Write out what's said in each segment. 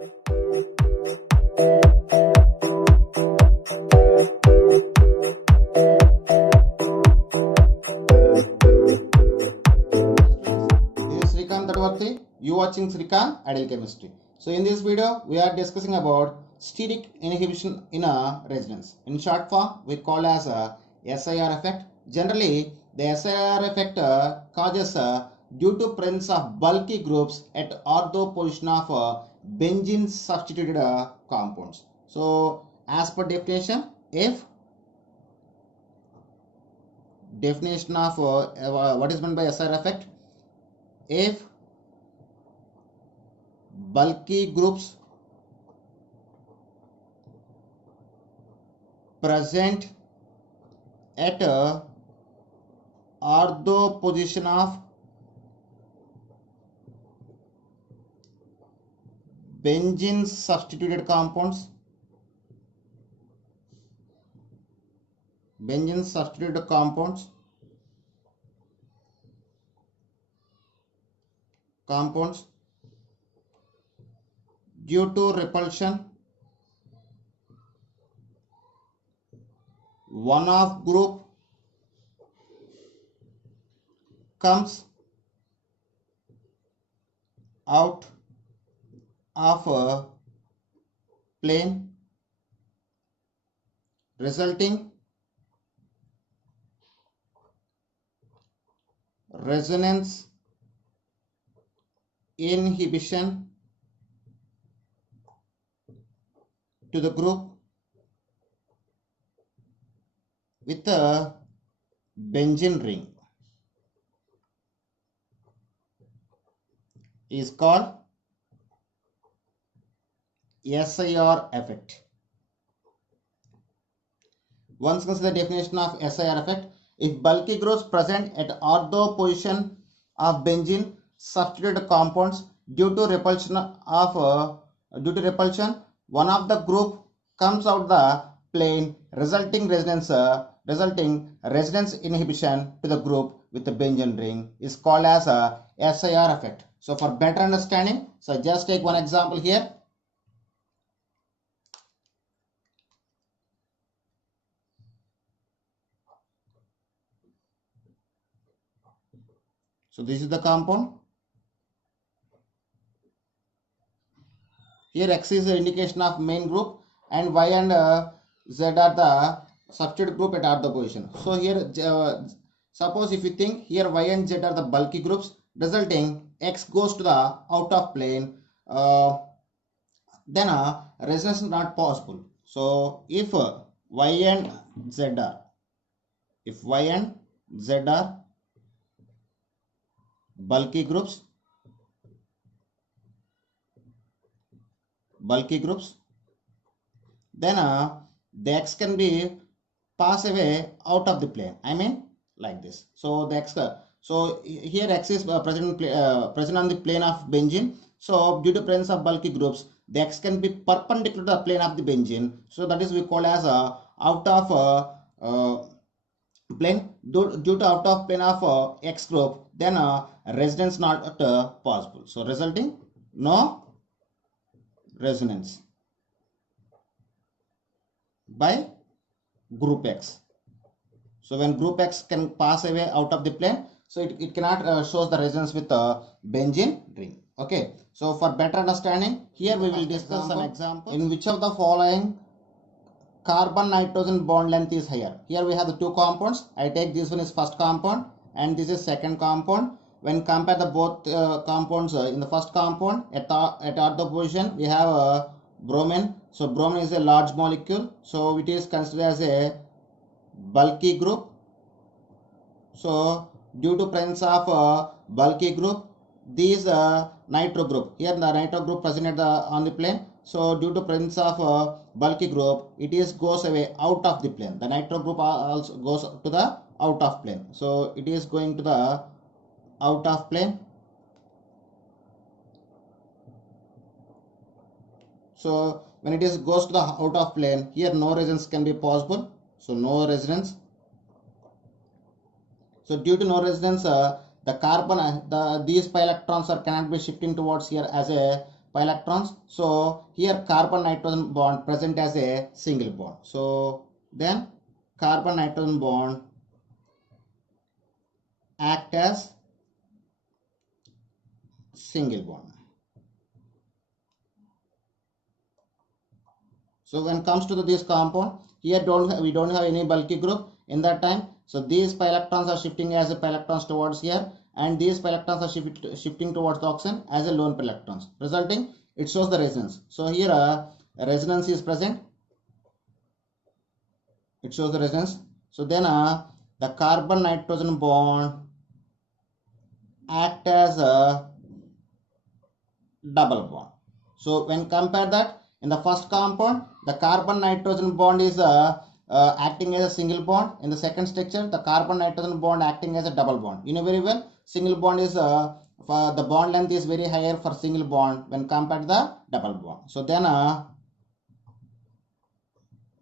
You watching Srikant Ideal Chemistry. So in this video we are discussing about steric inhibition in a resonance. In short form we call as a SIR effect. Generally the SIR effect causes due to presence of bulky groups at ortho position of benzene substituted compounds. So as per definition, if definition of what is meant by SIR effect, if bulky groups present at ortho position of benzene substituted compounds, due to repulsion, one of group comes out of a plane, resulting resonance inhibition to the group with a benzene ring is called SIR effect. Once consider the definition of SIR effect. If bulky groups present at ortho position of benzene substituted compounds due to repulsion, one of the group comes out the plane, resulting resonance inhibition to the group with the benzene ring is called as a SIR effect. So for better understanding, so just take one example here. So this is the compound. Here X is the indication of main group and Y and Z are the substitute group at ortho position. So here suppose if you think here Y and Z are the bulky groups, resulting X goes to the out of plane, then resonance is not possible. So if Y and Z are bulky groups, then the X can be pass away out of the plane. I mean like this. So the X, so here X is present on the plane of benzene. So due to presence of bulky groups, the X can be perpendicular to the plane of the benzene. So that is we call as out of plane. Due to out of plane of X group, then resonance not possible. So resulting no resonance by group X. So when group X can pass away out of the plane, so it cannot show the resonance with benzene ring. Okay, so for better understanding, here we will discuss an example. In which of the following carbon nitrogen bond length is higher? Here we have the two compounds. I take this one is first compound and this is second compound. When compare the both compounds, in the first compound at ortho position we have bromine. So bromine is a large molecule, so it is considered as a bulky group. So due to presence of bulky group, these nitro group, here the nitro group present on the plane. So due to presence of bulky group, it is goes away out of the plane. The nitro group also goes to the out of plane. So it is going to the out of plane. So when it is goes to the out of plane, here no resonance can be possible. So no resonance. So due to no resonance, the carbon, these pi electrons are cannot be shifting towards here as a pi electrons. So here carbon nitrogen bond present as a single bond. So then carbon nitrogen bond act as single bond. So when it comes to this compound, here we don't have any bulky group in that time. So these pi electrons are shifting as a pi electrons towards here, and these pi electrons are shifting towards the oxygen as a lone pi electrons, resulting it shows the resonance. So here resonance is present. It shows the resonance. So then the carbon nitrogen bond act as a double bond. So when compare that, in the first compound, the carbon nitrogen bond is acting as a single bond. In the second structure, the carbon nitrogen bond acting as a double bond. You know very well, single bond is the bond length is very higher for single bond when compared to the double bond. So then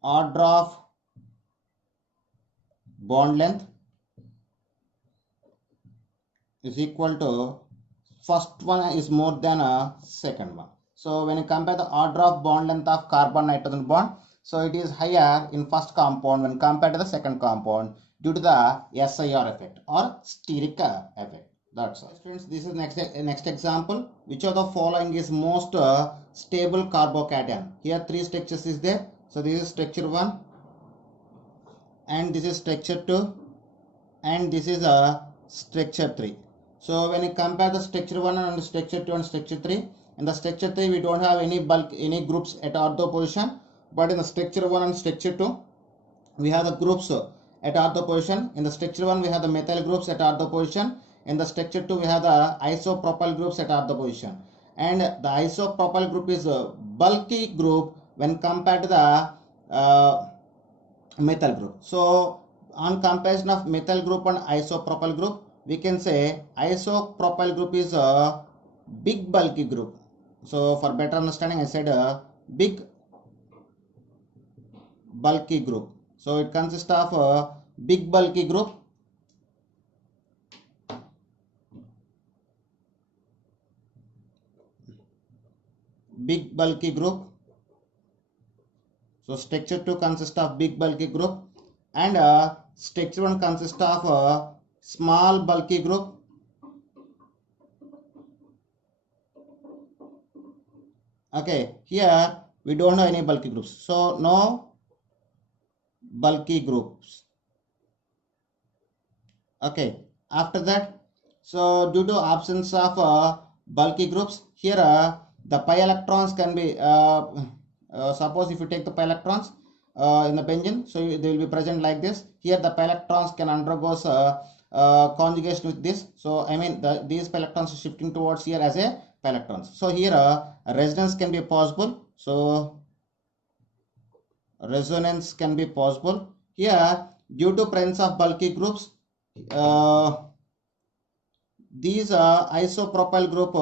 order of bond length is equal to first one is more than a second one. So when you compare the order of bond length of carbon nitrogen bond, so it is higher in first compound when compared to the second compound due to the SIR effect or steric effect. That's all. Students, this is next example. Which of the following is most stable carbocation? Here three structures is there. So this is structure 1, and this is structure 2, and this is structure 3. So when you compare the structure 1 and structure 2 and structure 3, in the structure 3 we don't have any groups at ortho position, but in the structure 1 and structure 2 we have the groups at ortho position. In the structure 1 we have the methyl groups at ortho position. In the structure 2 we have the isopropyl groups at ortho position, and the isopropyl group is a bulky group when compared to the methyl group. So on comparison of methyl group and isopropyl group, we can say isopropyl group is a big bulky group. So for better understanding, I said a big bulky group. So it consists of a big bulky group, big bulky group. So structure 2 consists of big bulky group, and structure 1 consists of a small bulky group. Okay, here we don't have any bulky groups, so no bulky groups. Okay, after that, so due to absence of bulky groups, here the pi electrons can be suppose if you take the pi electrons in the benzene, so they will be present like this. Here the pi electrons can undergo conjugation with this. So I mean these pi electrons are shifting towards here as a pi electrons. So here resonance can be possible. So resonance can be possible. Here due to presence of bulky groups, these isopropyl group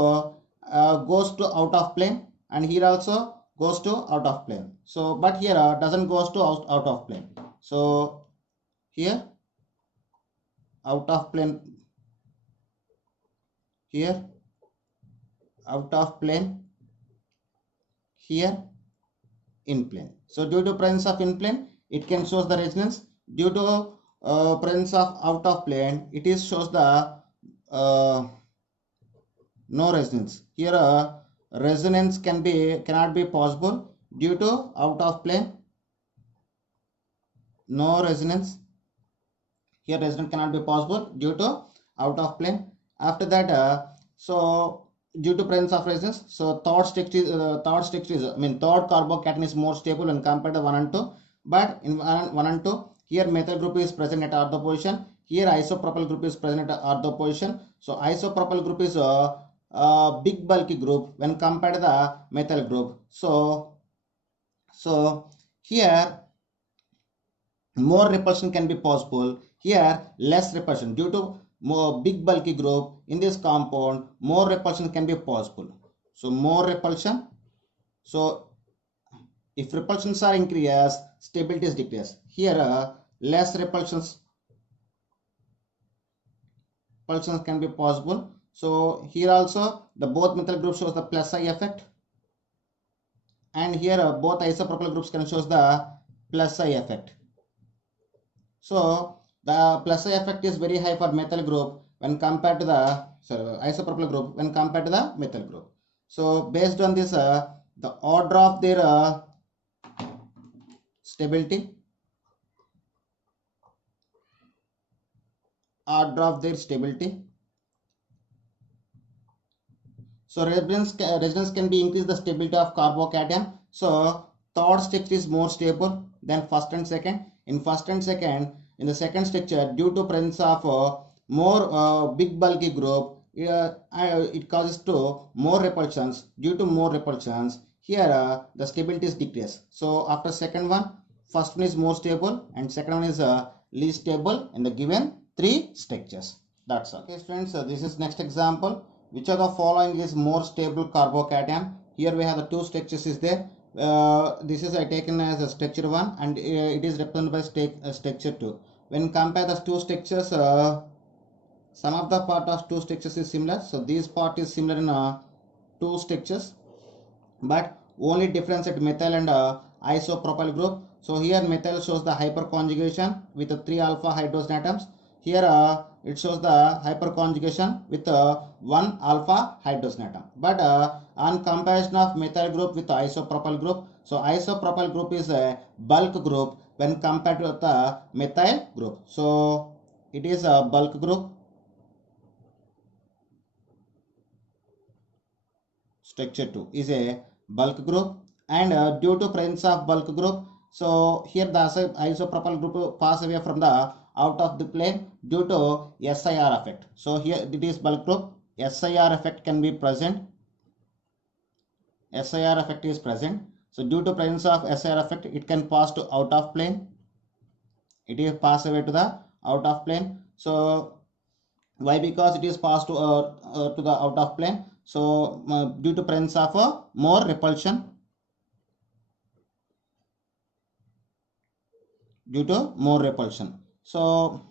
goes to out of plane, and here also goes to out of plane. So but here doesn't goes to out of plane. So here out of plane, here out of plane, here in plane. So due to presence of in plane, it can shows the resonance. Due to presence of out of plane, it is shows the no resonance. Here resonance cannot be possible due to out of plane. No resonance. Here resonance cannot be possible due to out of plane. After that, so due to presence of resonance, so third structure is third carbocation is more stable when compared to 1 and 2. But in 1 and 2, here methyl group is present at ortho position. Here isopropyl group is present at ortho position. So isopropyl group is a big bulky group when compared to the methyl group. So here more repulsion can be possible. Here less repulsion due to more big bulky group in this compound. More repulsion can be possible. So more repulsion. So if repulsions are increased, stability is decreased. Here less repulsions can be possible. So here also the both methyl group shows the plus I effect. and here both isopropyl groups can show the plus I effect. So the plus I effect is very high for methyl group when compared to the isopropyl group when compared to the methyl group. So based on this, the order of their stability, so resonance can be increase the stability of carbocation. So third structure is more stable than first and second. In first and second, in the second structure, due to presence of more big bulky group, it causes to more repulsions. Due to more repulsions, here the stability is decreased. So after second one, first one is more stable and second one is least stable in the given three structures. That's all. Okay friends, this is next example. Which of the following is more stable carbocation? Here we have the two structures is there. This is taken as a structure 1 and it is represented by structure 2. When compare the two structures, some of the part of two structures is similar. So this part is similar in two structures, but only difference at methyl and isopropyl group. So here methyl shows the hyperconjugation with 3 alpha hydrogen atoms. Here it shows the hyperconjugation with 1 alpha hydrogen atom. But on comparison of methyl group with isopropyl group, so isopropyl group is a bulk group when compared to the methyl group. So it is a bulk group. Structure 2 is a bulk group, and due to presence of bulk group, so here the isopropyl group pass away from the out of the plane due to SIR effect. So here it is bulk group. SIR effect can be present. SIR effect is present. So due to presence of SIR effect, it can pass to out of plane. It is pass away to the out of plane. So why? Because it is passed to the out of plane. So due to presence of more repulsion. Due to more repulsion. So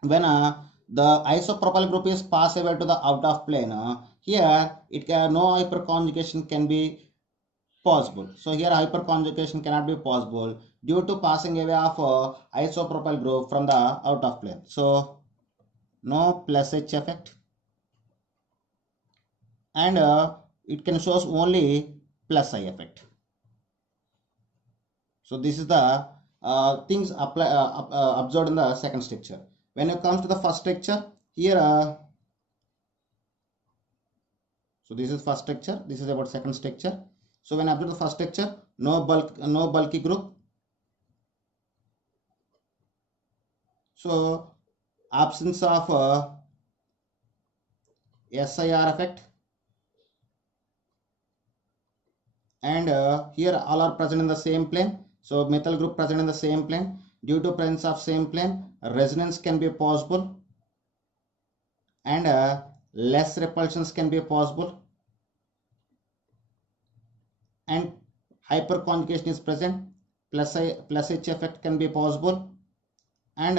when the isopropyl group is pass away to the out of plane, here it can, no hyperconjugation can be possible. So here hyperconjugation cannot be possible due to passing away of isopropyl group from the out of plane. So no plus H effect, and it can shows only plus I effect. So this is the things observed in the second structure. When it comes to the first structure, here so this is first structure, this is about second structure. So when observe the first structure, no bulky group. So absence of SIR effect, and here all are present in the same plane. So methyl group present in the same plane. Due to presence of same plane, resonance can be possible, and less repulsions can be possible, and hyperconjugation is present. Plus H effect can be possible, and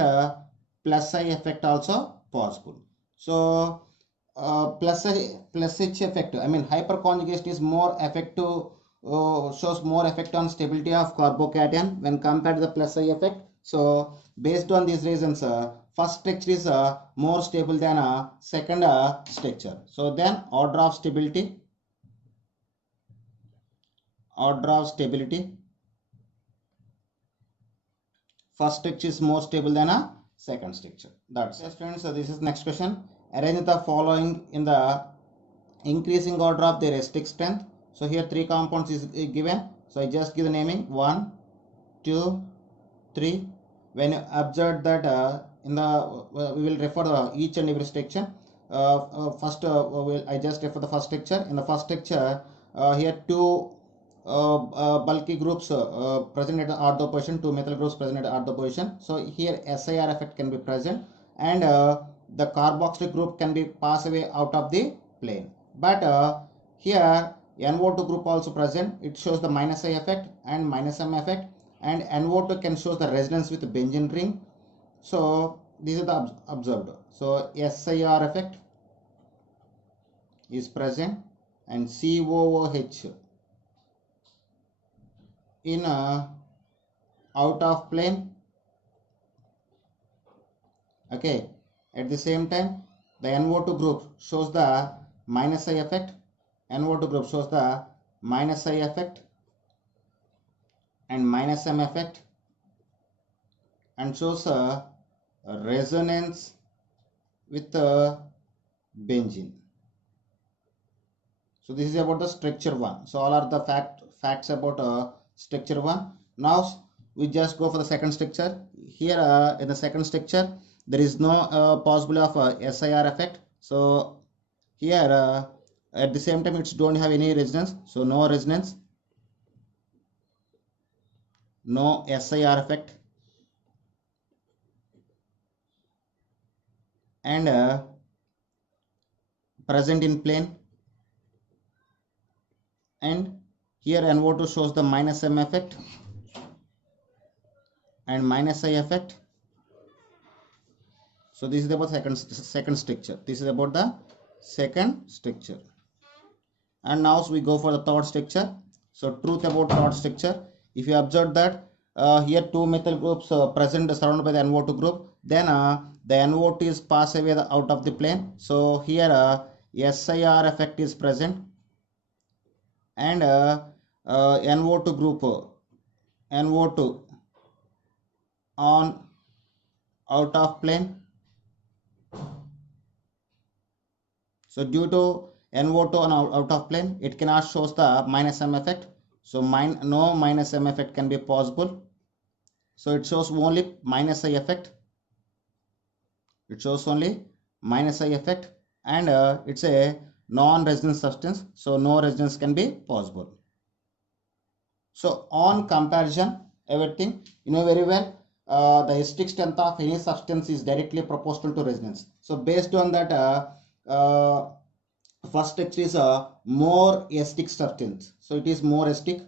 plus I effect also possible. So plus H effect, I mean hyperconjugation is more effective, shows more effect on stability of carbocation when compared to the plus I effect. So based on these reasons, first structure is more stable than second structure. So then order of stability, first structure is more stable than a second structure. That's it friends. So this is next question. Arrange the following in the increasing order of their acidic strength. So here three compounds is given. So I just give the naming 1, 2, 3. When you observe that in the we will refer to each and every structure. First I just refer the first structure. In the first structure, here two bulky groups present at the ortho position, two methyl groups present at the ortho position. So here SIR effect can be present, and the carboxylic group can be pass away out of the plane. But here NO2 group also present. It shows the minus I effect and minus M effect, and NO2 can show the resonance with the benzene ring. So these are the observed. So SIR effect is present, and COOH in out of plane. Okay, at the same time the NO2 group shows the minus I effect. NO2 group shows the minus I effect and minus M effect, and shows a resonance with benzene. So this is about the structure 1. So all are the facts about structure 1. Now we just go for the second structure. Here in the second structure there is no possibility of SIR effect. So here at the same time it's don't have any resonance, so no resonance, no SIR effect, and present in plane. And here NO2 shows the minus M effect and minus I effect. So this is about second structure. This is about the second structure. And now we go for the third structure. So truth about third structure. If you observe that here two methyl groups present surrounded by the NO2 group, then the NO2 is pass away out of the plane. So here SIR effect is present, and NO2 group NO2 on out of plane. So due to NO2 on out of plane, it cannot shows the minus M effect. So no minus M effect can be possible. So it shows only minus I effect. It shows only minus I effect, and it's a non-resonance substance. So no resonance can be possible. So on comparison, everything you know very well. The acidic strength of any substance is directly proportional to resonance. So based on that, first text is a more acidic substance. So it is more acidic.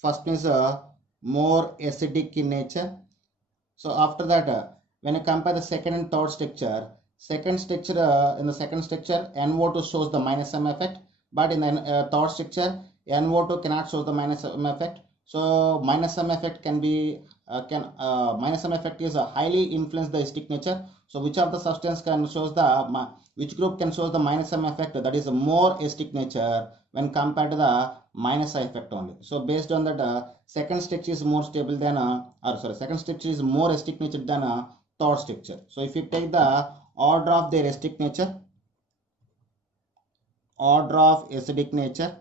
First is more acidic in nature. So after that, when you compare the second and third structure, in the second structure NO2 shows the minus M effect, but in the third structure NO2 cannot show the minus M effect. So minus M effect can be minus M effect is highly influence the acidic nature. So which of the substance can shows the which group can show the minus M effect, that is a more acidic nature when compared to the minus I effect only. So based on that, second structure is more stable than second structure is more acidic nature than third structure. So if you take the order of their acidic nature, order of acidic nature,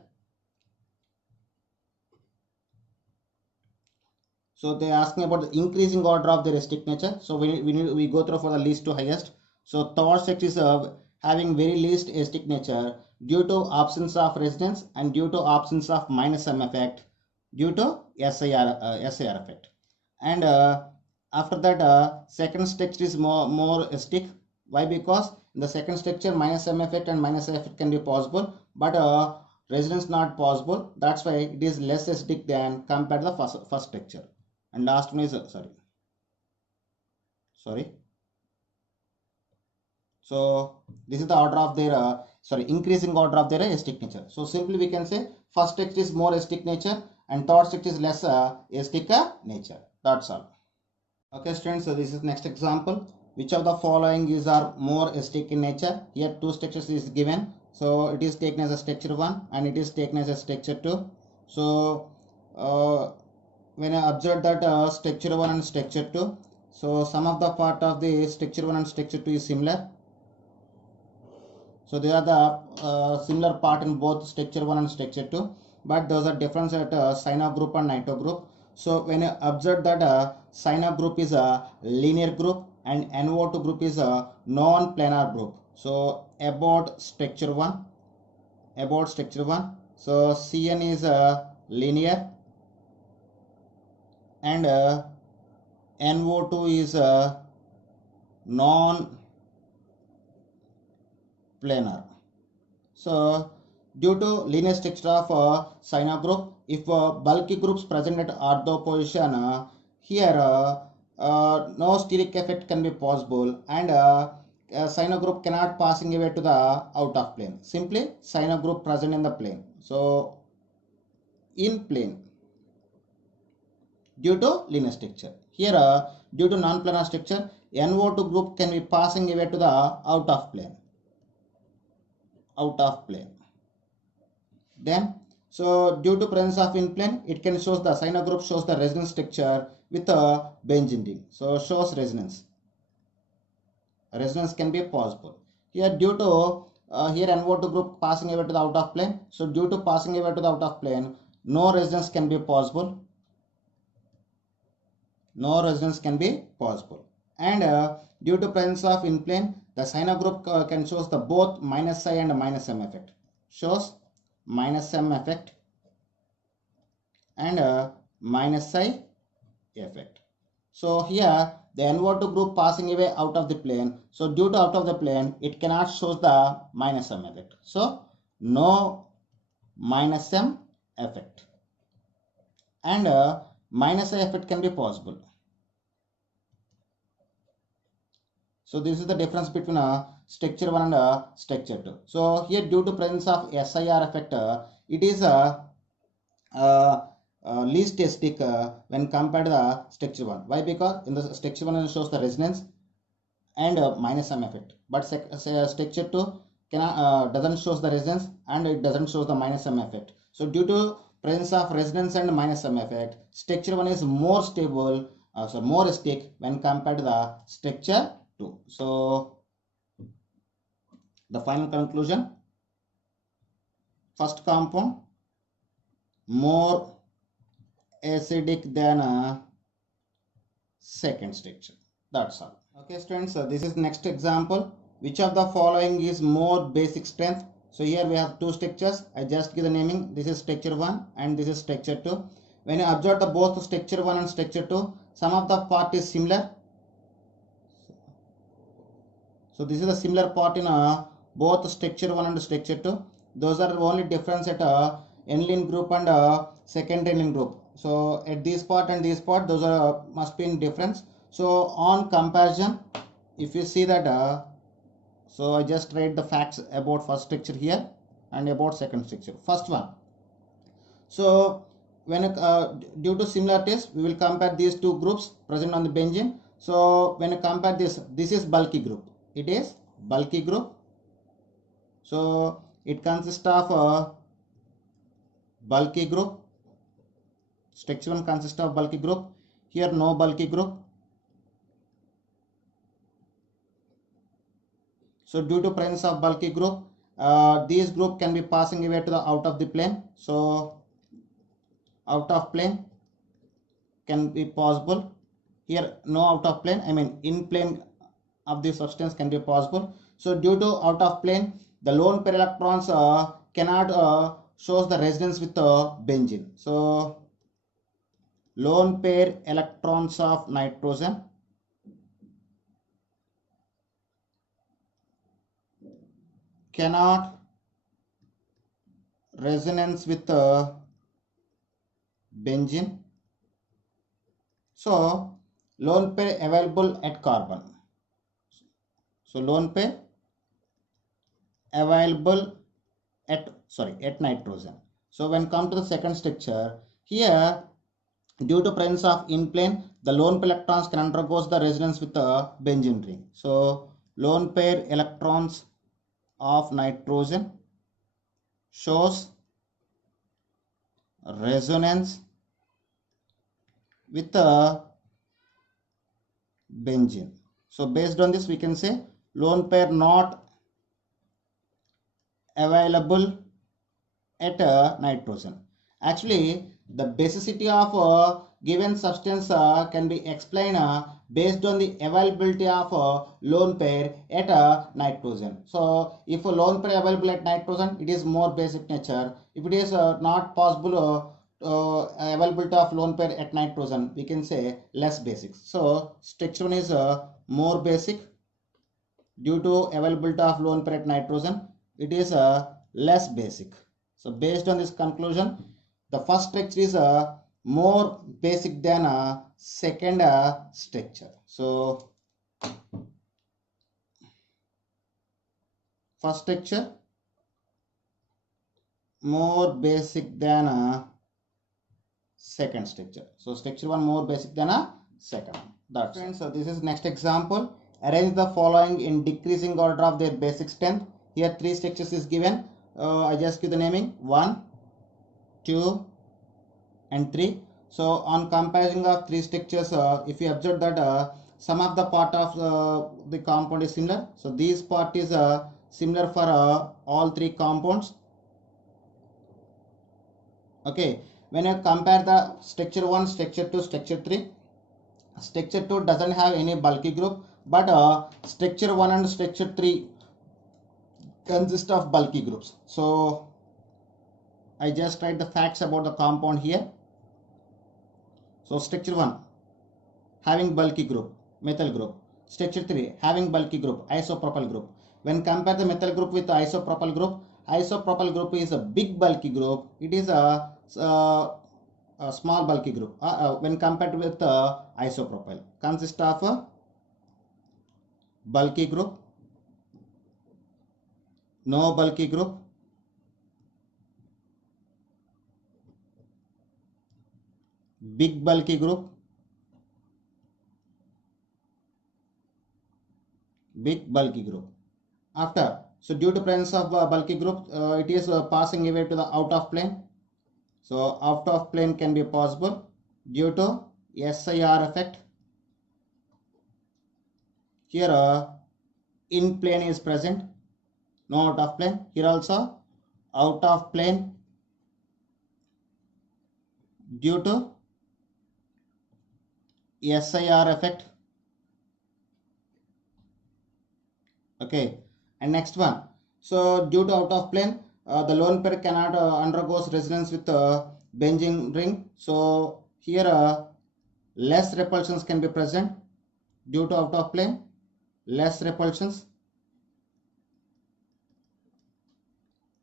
so they are asking about the increasing order of their acidic nature. So we go through for the least to highest. So third structure is having very least acidic nature due to absence of resonance and due to absence of minus M effect due to SIR effect. And after that, second structure is more acidic. Why? Because in the second structure minus M effect and minus I effect can be possible, but resonance not possible. That's why it is less acidic than compared to the first structure. And last one is sorry. So this is the order of their increasing order of their acidic nature. So simply we can say first structure is more acidic nature and third structure is less acidic nature. That's all. Okay students, so this is next example. Which of the following is are more acidic in nature? Here two structures is given. So it is taken as a structure 1 and it is taken as a structure 2. So when I observe that structure 1 and structure 2, so some of the part of the structure 1 and structure 2 is similar. So they are the similar part in both structure 1 and structure 2, but those are different at cyano group and nitro group. So when you observe that cyano group is a linear group and NO2 group is a non-planar group. So about structure 1, so CN is linear and NO2 is non-planar. So due to linear structure of cyano group, if bulky groups present at ortho position, here no steric effect can be possible, and cyano group cannot passing away to the out of plane. Simply cyano group present in the plane. So in plane. due to linear structure. Here, due to non-planar structure, NO2 group can be passing away to the out of plane. Then, so due to presence of in plane, it can shows the cyano group shows the resonance structure with a benzene ring. So shows resonance. Resonance can be possible. Here due to here NO2 group passing away to the out of plane. So due to passing away to the out of plane, no resonance can be possible. No resonance can be possible. And due to presence of in plane, the cyano group can shows the both minus psi and minus m effect. Shows minus m effect and minus psi effect. So here the NO2 group passing away out of the plane. So due to out of the plane, it cannot shows the minus m effect. So no minus m effect. And minus psi effect can be possible. So this is the difference between structure 1 and structure 2. So here due to presence of SIR effect, it is least stick when compared to the structure 1. Why? Because in the structure 1 it shows the resonance and minus m effect, but structure 2 cannot, doesn't shows the resonance and it doesn't shows the minus m effect. So due to presence of resonance and minus m effect, structure 1 is more stable, so more stick when compared to the structure 2. So the final conclusion, first compound more acidic than a second structure. That's all. Okay students, this is next example. Which of the following is more basic strength? So here we have two structures. I just give the naming. This is structure 1 and this is structure 2. When you observe the both structure 1 and structure 2, some of the part is similar. So this is the similar part in both structure 1 and structure 2. Those are only difference at aniline group and second aniline group. So at this part and this part, those are must be in difference. So on comparison, if you see that, so I just write the facts about first structure here and about second structure. First one. So when due to similarities, we will compare these two groups present on the benzene. So when you compare this is bulky group. It is bulky group. So it consists of bulky group. Structure 1 consists of bulky group. Here no bulky group. So due to presence of bulky group, these group can be passing away to the out of the plane. So out of plane can be possible. Here no out of plane, I mean in plane of the substance can be possible. So due to out of plane, the lone pair electrons cannot shows the resonance with benzene. So lone pair electrons of nitrogen cannot resonance with benzene. So lone pair available at carbon. So lone pair available at nitrogen. So when come to the second structure, here due to presence of in plane, the lone pair electrons can undergo the resonance with the benzene ring. So lone pair electrons of nitrogen shows resonance with the benzene. So based on this, we can say lone pair not available at nitrogen. Actually, the basicity of a given substance can be explained based on the availability of lone pair at nitrogen. So if a lone pair available at nitrogen, it is more basic nature. If it is not possible availability of lone pair at nitrogen, we can say less basic. So structure 1 is more basic. Due to availability of lone pair at nitrogen, it is less basic. So based on this conclusion, the first structure is more basic than a second structure. So first structure more basic than a second structure. So structure 1 more basic than a second one. That's friends. So this is next example. Arrange the following in decreasing order of their basic strength. Here 3 structures is given. I just give the naming 1, 2 and 3. So on comparison of 3 structures, if you observe that some of the part of the compound is similar. So this part is similar for all 3 compounds. Okay, when you compare the structure 1, structure 2, structure 3, structure 2 doesn't have any bulky group, but structure 1 and structure 3 consist of bulky groups. So I just write the facts about the compound here. So structure 1 having bulky group, methyl group. Structure 3 having bulky group, isopropyl group. When compare the methyl group with the isopropyl group is a big bulky group. It is a small bulky group when compared with isopropyl. Consists of a bulky group, no bulky group, big bulky group, big bulky group. After, so due to presence of bulky group, it is passing away to the out of plane. So out of plane can be possible due to SIR effect. Here in plane is present, no out of plane. Here also out of plane due to SIR effect. Okay, and next one. So due to out of plane, the lone pair cannot undergoes resonance with benzene ring. So here less repulsions can be present due to out of plane. Less repulsions.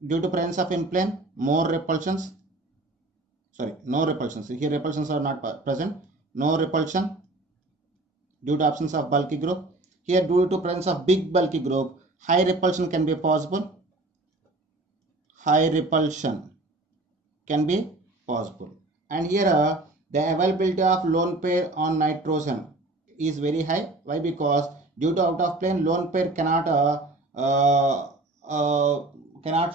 Due to presence of in plane, more repulsions. Sorry, no repulsions. Here repulsions are not present. No repulsion due to absence of bulky group. Here due to presence of big bulky group, high repulsion can be possible. High repulsion can be possible. And here the availability of lone pair on nitrogen is very high. Why? Because due to out of plane, lone pair cannot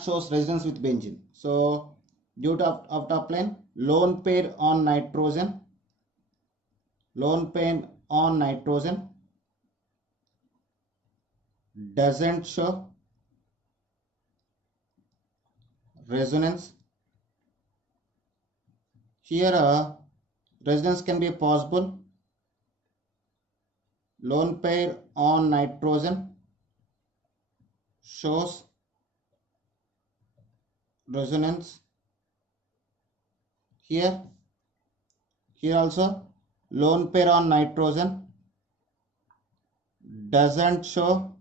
show resonance with benzene. So due to out of plane, lone pair on nitrogen doesn't show resonance. Here resonance can be possible. Lone pair on nitrogen shows resonance. Here also lone pair on nitrogen doesn't show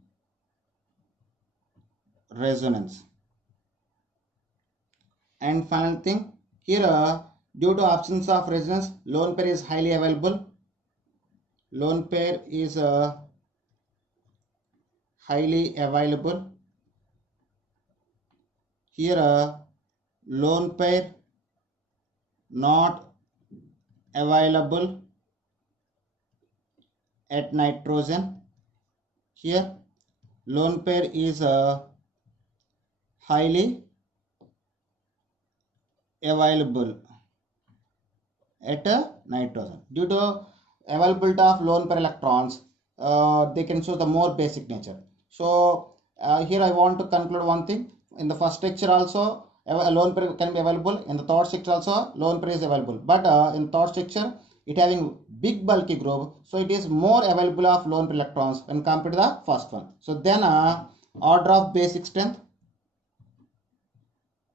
resonance. And final thing, here due to absence of resonance, lone pair is highly available. Lone pair is highly available. Here lone pair not available at nitrogen. Here lone pair is highly available at nitrogen. Due to availability of lone pair electrons, they can show the more basic nature. So here I want to conclude one thing. In the first structure also a lone pair can be available. In the third structure also lone pair is available. But in third structure it having big bulky group, so it is more available of lone pair electrons when compared to the first one. So then order of basic strength,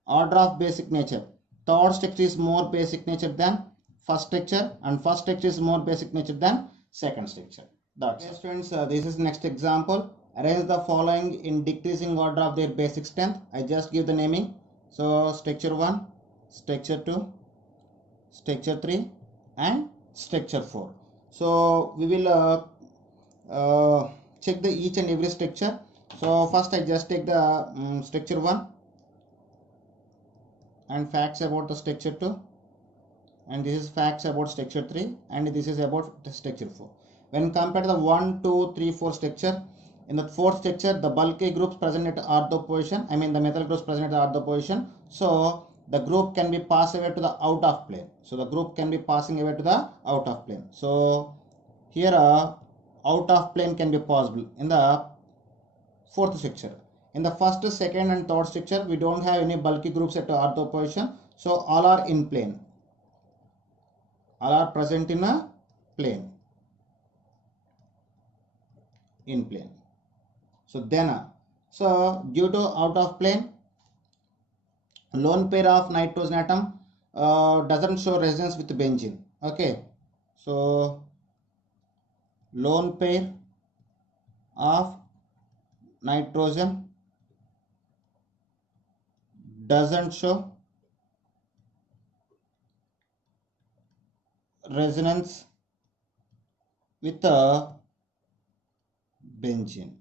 order of basic nature. Third structure is more basic nature than first structure, and first structure is more basic nature than second structure. That's it. Students, this is next example. Arrange the following in decreasing order of their basic strength. I just give the naming. So structure 1, structure 2, structure 3 and structure 4. So we will check the each and every structure. So first I just take the structure 1 and facts about the structure 2. and this is facts about structure 3, and this is about structure 4. When compared to the 1, 2, 3, 4 structure, in the fourth structure, the bulky groups present at ortho position, I mean the methyl groups present at the ortho position, so the group can be passed away to the out of plane. So the group can be passing away to the out of plane. So here out of plane can be possible in the fourth structure. In the first, second and third structure, we don't have any bulky groups at ortho position, so all are in plane. All are present in a plane. In plane. So then, so due to out of plane, lone pair of nitrogen atom doesn't show resonance with benzene. Okay, so lone pair of nitrogen doesn't show resonance with benzene.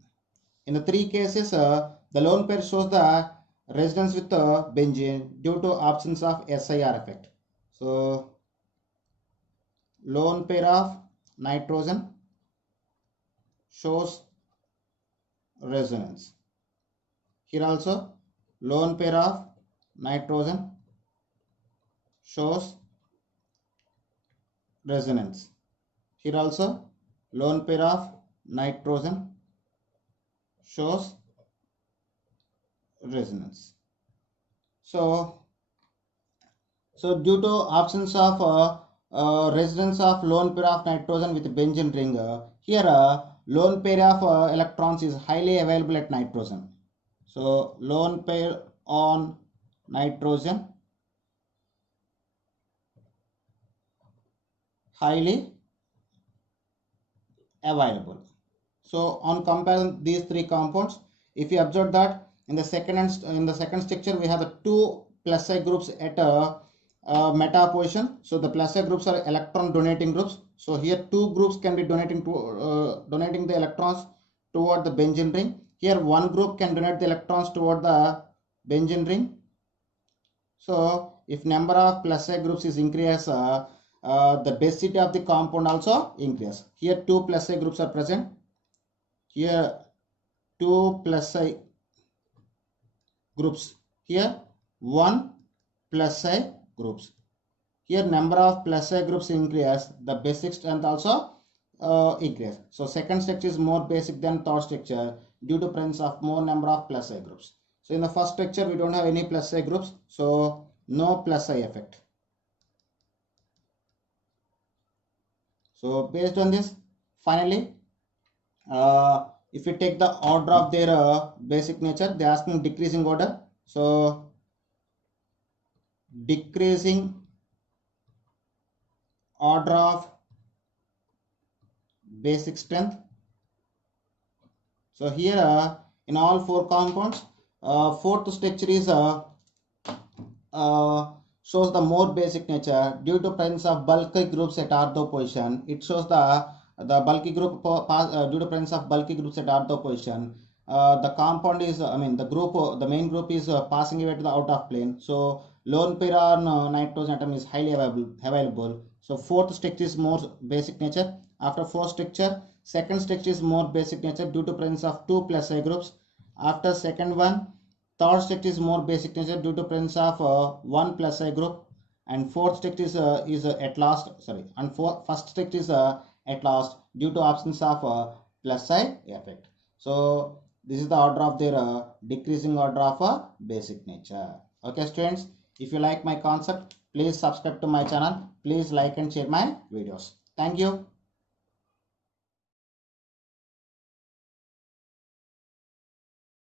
In the three cases, the lone pair shows the resonance with benzene due to absence of SIR effect. So lone pair of nitrogen shows resonance. Here also lone pair of nitrogen shows resonance. Here also lone pair of nitrogen shows resonance. So due to absence of resonance of lone pair of nitrogen with benzene ring, here lone pair of electrons is highly available at nitrogen. So lone pair on nitrogen highly available. So on comparison these three compounds, if you observe that in the second structure we have the two plus I groups at meta position. So the plus I groups are electron donating groups. So here two groups can be donating the electrons toward the benzene ring. Here one group can donate the electrons toward the benzene ring. So if number of plus I groups is increased, the basicity of the compound also increases. Here two plus I groups are present. Here two plus I groups. Here one plus I groups. Here number of plus I groups increase, the basic strength also increase. So second structure is more basic than third structure due to presence of more number of plus I groups. So in the first structure we don't have any plus I groups, so no plus I effect. So based on this, finally, if you take the order of their basic nature, they are asking decreasing order. So decreasing order of basic strength. So here in all four compounds, fourth structure is shows the more basic nature due to presence of bulky groups at ortho position. It shows the bulky group due to presence of bulky groups at ortho position. The compound is, the main group is passing away to the out of plane. So lone pair on nitrogen atom is highly available. So fourth structure is more basic nature. After fourth structure, second structure is more basic nature due to presence of two plus I groups. After second one, third structure is more basic nature due to presence of one plus I group, and fourth structure is at last. Sorry, and first structure is at last due to absence of plus I effect. So this is the order of their decreasing order of basic nature. Okay, students. If you like my concept, please subscribe to my channel. Please like and share my videos. Thank you.